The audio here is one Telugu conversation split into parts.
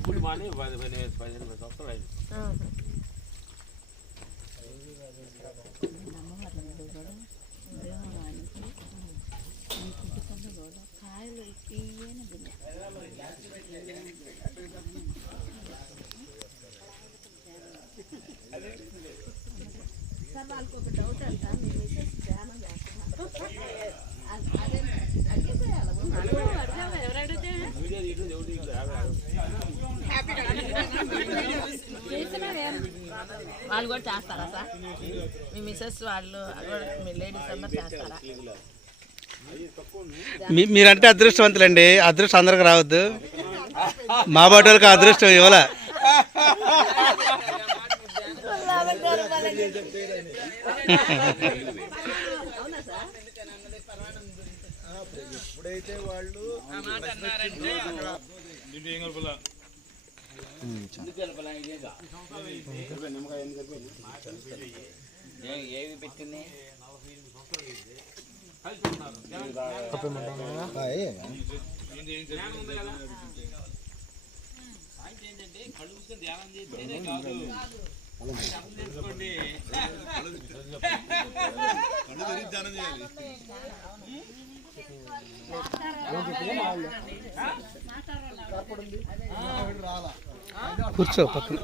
ఇప్పుడు మానే 15 సంవత్సరాలు అయింది. సార్ వాళ్ళకి ఒక డౌట్ అంట, మీ మిసెస్ ధ్యానం చేస్తున్నారు. వాళ్ళు కూడా చేస్తారా సార్? మీ మిసెస్ వాళ్ళు మీ లేడీస్ అందరు చేస్తారా? మీరంటే అదృష్టవంతులండి. అదృష్టం అందరికి రావద్దు. మా బాటోళ్ళకి అదృష్టం ఇవ్వాల. ఇప్పుడైతే వాళ్ళు ఏవి పెట్టింది ఏంటంటే కళ్ళు మూసుకొని ధ్యానం చేస్తేనే కాదు, ధ్యానం చేయాలి. కూర్చో పక్కన.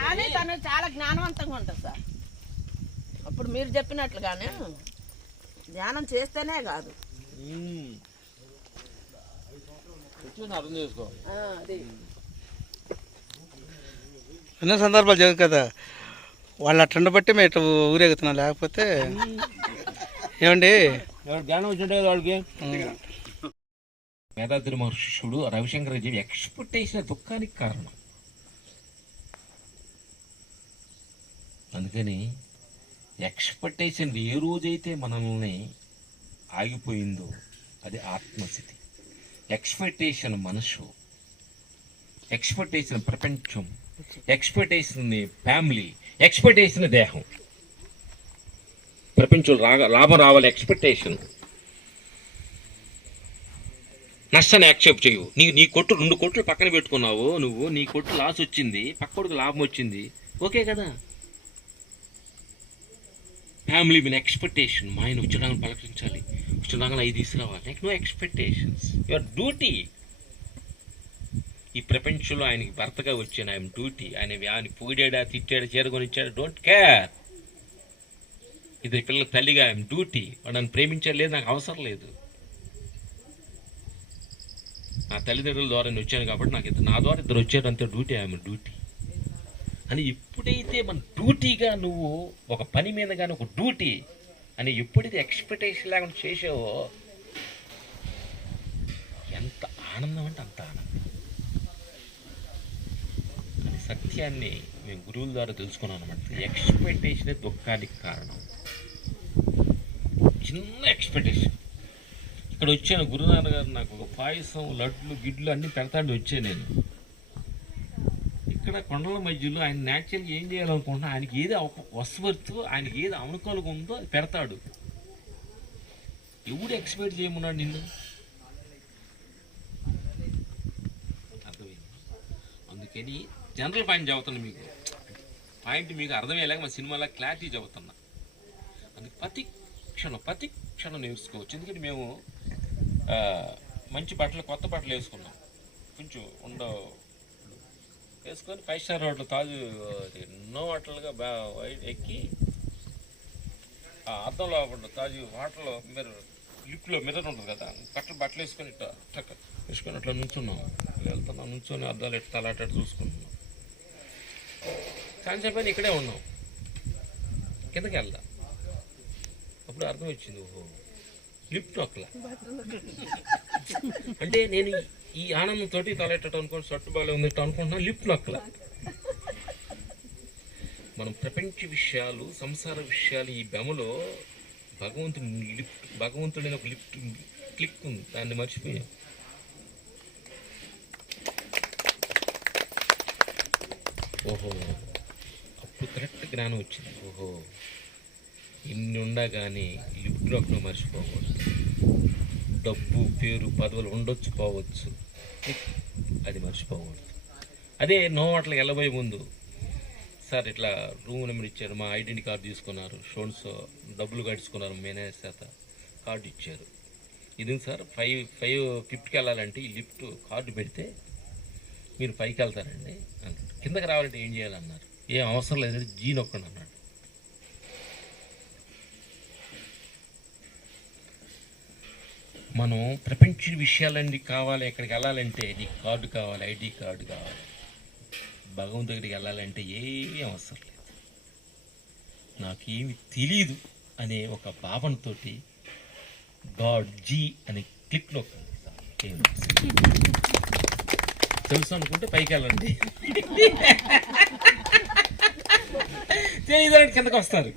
కానీ తను చాలా జ్ఞానవంతంగా ఉంటుంది సార్. అప్పుడు మీరు చెప్పినట్లుగానే ధ్యానం చేస్తేనే కాదు, అర్థం చేసుకో. ఎన్నో సందర్భాలు జరుగు కదా, వాళ్ళు అట్లా బట్టి మేము ఇట్లా ఊరేగుతున్నాం. లేకపోతే ఏమండి జ్ఞానం వచ్చింటే వాళ్ళకి. వేదాద్రి మహర్షుడు రవిశంకరజీ ఎక్స్పెక్టేషన్ దుఃఖానికి కారణం. అందుకని ఎక్స్పెక్టేషన్ ఏ రోజైతే మనల్ని ఆగిపోయిందో అది ఆత్మస్థితి. ఎక్స్పెక్టేషన్ మనసు, ఎక్స్పెక్టేషన్ ప్రపంచం, ఎక్స్పెక్టేషన్ ఫ్యామిలీ, ఎక్స్పెక్టేషన్ దేహం. ప్రపంచంలో లాభం రావాలి ఎక్స్పెక్టేషన్. నష్టాన్ని యాక్సెప్ట్ చేయవు. నీ కొట్టు 2 కోట్లు పక్కన పెట్టుకున్నావు నువ్వు, నీ కొట్టు లాస్ వచ్చింది, పక్కోడికి లాభం వచ్చింది, ఓకే కదా. Family win expectation. మా ఆయన వచ్చేదాన్ని పలకరించాలి, వచ్చేదాన్ని 5 తీసుకురావాలి. No expectations, your duty. ఈ ప్రపంచంలో ఆయనకి భర్తగా వచ్చాను, ఆయన డ్యూటీ. ఆయన పొగిడాడా, తిట్టాడా, చేరుకొనిచ్చాడా, డోంట్ కేర్. 2 పిల్లల తల్లిగా ఆయన డ్యూటీ. వాడు నన్ను ప్రేమించాడు లేదు, నాకు అవసరం లేదు. నా తల్లిదండ్రుల ద్వారా నేను వచ్చాను కాబట్టి నా ద్వారా 2 వచ్చాడు, అంతే డ్యూటీ. ఆమె డ్యూటీ అని ఎప్పుడైతే మన డ్యూటీగా నువ్వు ఒక పని మీద కానీ ఒక డ్యూటీ అని ఎప్పుడైతే ఎక్స్పెక్టేషన్ లేకుండా చేసావో ఎంత ఆనందం అంటే అంత ఆనందం. అని సత్యాన్ని మేము గురువుల ద్వారా తెలుసుకున్నాం అనమాట. ఎక్స్పెక్టేషనే దుఃఖానికి కారణం. చిన్న ఎక్స్పెక్టేషన్. ఇక్కడ వచ్చాను, గురునాథ్ గారు నాకు ఒక పాయసం, లడ్లు, గిడ్లు అన్నీ పెడతాడు వచ్చాను నేను. ఇక్కడ కొండల మధ్యలో ఆయన న్యాచురల్గా ఏం చేయాలనుకుంటున్నా, ఆయనకి ఏది వస్తువర్తు, ఆయనకి ఏది అనుకూలంగా ఉందో అది పెడతాడు. ఎవడు ఎక్స్పెక్ట్ చేయమన్నాడు నిన్ను? అర్థమైంది. అందుకని జనరల్ పాయింట్ చదువుతున్నా, మీకు పాయింట్ మీకు అర్థమయ్యేలాగా మా సినిమాలో క్లారిటీ చదువుతున్నా. అందుకు ప్రతి క్షణం నేర్చుకోవచ్చు. ఎందుకంటే మేము మంచి బట్టలు, కొత్త బట్టలు వేసుకున్నాం. కొంచెం వేసుకొని 5 స్టార్ హోటల్ తాజు ఎన్నో హోటల్గా ఎక్కి అద్దంలో తాజు హోటల్లో లిఫ్ట్లో మిర్రర్ ఉంటుంది కదా, బట్టలు వేసుకొని వేసుకొని అట్లా నుంచున్నాం. వెళ్తున్నాం, నుంచొని అద్దాలు ఎట్లా తలాట చూసుకుంటున్నాం. సాయంత్రం పైన ఇక్కడే ఉన్నాం, కిందకి వెళ్దాం. అప్పుడు అర్థం వచ్చింది, ఓహో లిఫ్ట్ ఒకలా అంటే నేను ఈ ఆనందంతో తలెట్టడం అనుకోండి, సట్టు బాగా ఉంది అనుకుంటున్నా, లిఫ్ట్ నొక్కలా. మనం ప్రపంచ విషయాలు, సంసార విషయాలు, ఈ బెమలో భగవంతుడి ఒక లిఫ్ట్ క్లిక్ ఉంది, దాన్ని మర్చిపోయాం. ఓహో అప్పుడు కరెక్ట్ జ్ఞానం వచ్చింది. ఓహో ఇన్ని ఉండగానే లిఫ్ట్ నొక్కడం మర్చిపోకూడదు. డబ్బు, పేరు, పదవులు ఉండొచ్చు, పోవచ్చు, అది మర్చిపోకూడదు. అదే నో హోటల్కి వెళ్ళబోయే ముందు, సార్ ఇట్లా రూమ్ నెంబర్ ఇచ్చారు, మా ఐడెంటిటీ కార్డు తీసుకున్నారు, షోన్స్ డబ్బులు కట్టుకున్నారు, మేనేజర్ చేత కార్డు ఇచ్చారు, ఇది సార్ 5:50కి వెళ్ళాలంటే ఈ లిఫ్ట్ కార్డు పెడితే మీరు పైకి వెళ్తారండి అన్నాడు. కిందకి రావాలంటే ఏం చేయాలన్నారు. ఏం అవసరం లేదంటే జీ నొక్కండి అన్నాడు. మనం ప్రపంచ విషయాలన్నీ కావాలి, ఎక్కడికి వెళ్ళాలంటే నీకు కార్డు కావాలి, ఐడి కార్డు కావాలి. భగవంతుడి దగ్గరికి వెళ్ళాలంటే ఏమీ అవసరం లేదు. నాకేమి తెలీదు అనే ఒక భావనతో గాడ్ జీ అని క్లిక్ నొక్కండి. తెలుసు అనుకుంటే పైకి వెళ్ళండి, తెలియదానికి కిందకు వస్తారు.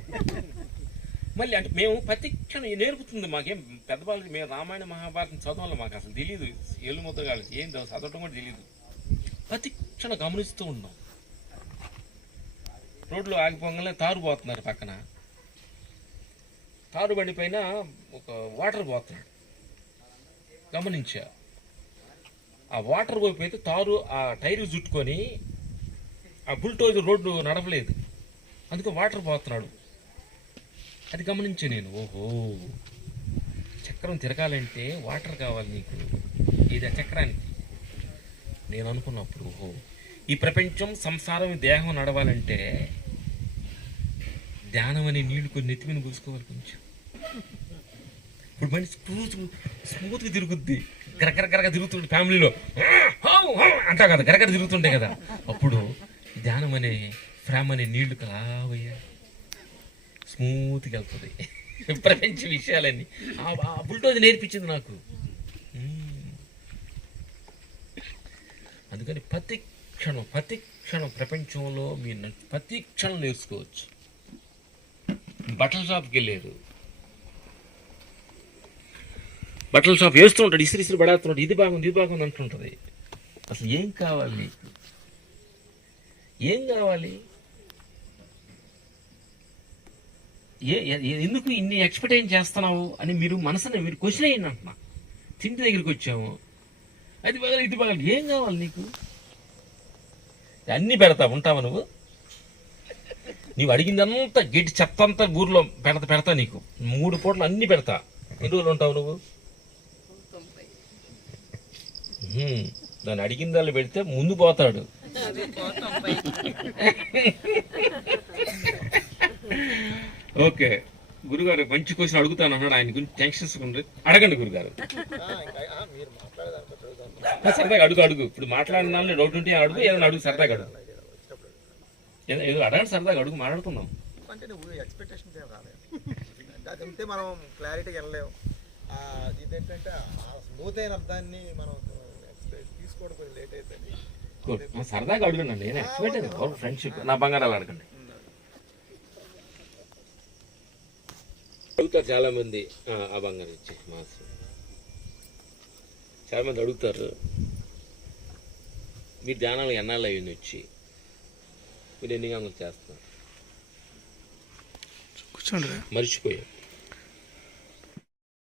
మళ్ళీ అంటే మేము ప్రతి క్షణం నేర్పుతుంది మాకేం పెద్దవాళ్ళకి. మేము రామాయణ మహాభారతం చదవాలి, మాకు అసలు తెలియదు. ఏళ్ళు మొత్తం కాదు, ఏం చదవటం కూడా తెలియదు. ప్రతి క్షణం గమనిస్తూ ఉన్నాం. రోడ్లో ఆగిపోగానే తారు పోతున్నారు, పక్కన తారు బండి పైన ఒక వాటర్ పోతున్నాడు, గమనించా. ఆ వాటర్ పోయిపోతే తారు ఆ టైరు చుట్టుకొని ఆ బుల్టోజ్ రోడ్డు నడవలేదు, అందుకే వాటర్ పోతున్నాడు. అది గమనించే నేను, ఓహో చక్రం తిరగాలంటే వాటర్ కావాలి నీకు, ఇది ఆ చక్రానికి. నేను అనుకున్నప్పుడు ఓహో ఈ ప్రపంచం సంసారం దేహం నడవాలంటే ధ్యానం అనే నీళ్లు కొన్ని నెత్తి మీద పూసుకోవాలి కొంచెం. ఇప్పుడు మనిషి స్మూత్గా తిరుగుద్ది, గరగరగరగా తిరుగుతుండే ఫ్యామిలీలో అంటా కదా, గరగర తిరుగుతుండే కదా. అప్పుడు ధ్యానం అనే ఫ్రామ్ అనే నీళ్లు కావయ్యా స్మూత్గా వెళ్తుంది. ప్రపంచ విషయాలన్నీ ఆ బుల్టోజ్ నేర్పించింది నాకు. అందుకని ప్రతి క్షణం ప్రపంచంలో మీరు ప్రతి క్షణం నేర్చుకోవచ్చు. బట్టల షాప్కి వెళ్ళారు, బట్టల షాప్ వేస్తూ ఉంటాడు, ఇసిరి పడేస్తున్నాడు, ఇది బాగుంది అంటుంటుంది. అసలు ఏం కావాలి నీకు, ఏం కావాలి, ఎందుకు ఇన్ని ఎక్స్పెక్టేషన్ చేస్తున్నావు అని మీరు మనసుని మీరు క్వశ్చన్ అయ్యింది అంటున్నా. తిండి దగ్గరికి వచ్చాము, అది బాగాలి ఇది బాగాలి, ఏం కావాలి నీకు, అన్నీ ఉంటావా నువ్వు? నీవు అడిగిందంతా గట్టి చెత్త అంతా ఊర్లో పెడతా నీకు 3 పూటలు అన్నీ పెడతా. ఎన్ని రోజులు ఉంటావు నువ్వు? దాన్ని అడిగిన దాన్ని పెడితే ముందు పోతాడు. ఓకే గురుగారు, మంచి క్వశ్చన్ అడుగుతాను అన్నాడు. ఆయన గురించి టెన్షన్స్ అడగండి గురుగారు, సరదాగా అడుగు. ఇప్పుడు మాట్లాడిన డౌట్ ఉంటే అడుగు, ఏదైనా అడుగు, సరదాగా అడుగు, ఏదో అడగండి, సరదాగా అడుగు, మాట్లాడుతున్నాం. అంటే నువ్వు ఎక్స్పెక్టేషన్ రాలేదు, అదంటే మనం క్లారిటీగా వెళ్ళలేము. ఇదేంటంటే స్మూత్ అయిన అర్థాన్ని మనం తీసుకోవడం కొంచెం లేట్ అవుతుంది. సరదాగా అడుగుండి, నేను ఎక్స్పెక్ట్ ఫ్రెండ్షిప్ నా బంగారాలు అడగండి. అడుగుతారు చాలా మంది, ఆ బంగారం ఇచ్చి మాస్టర్ చాలా మంది అడుగుతారు, మీరు ధ్యానాలు ఎన్నాళ్ళు అయ్యింది వచ్చి, మీరు ఎన్ని గంటలు చేస్తున్నారు, కూర్చోండి, మర్చిపోయాం.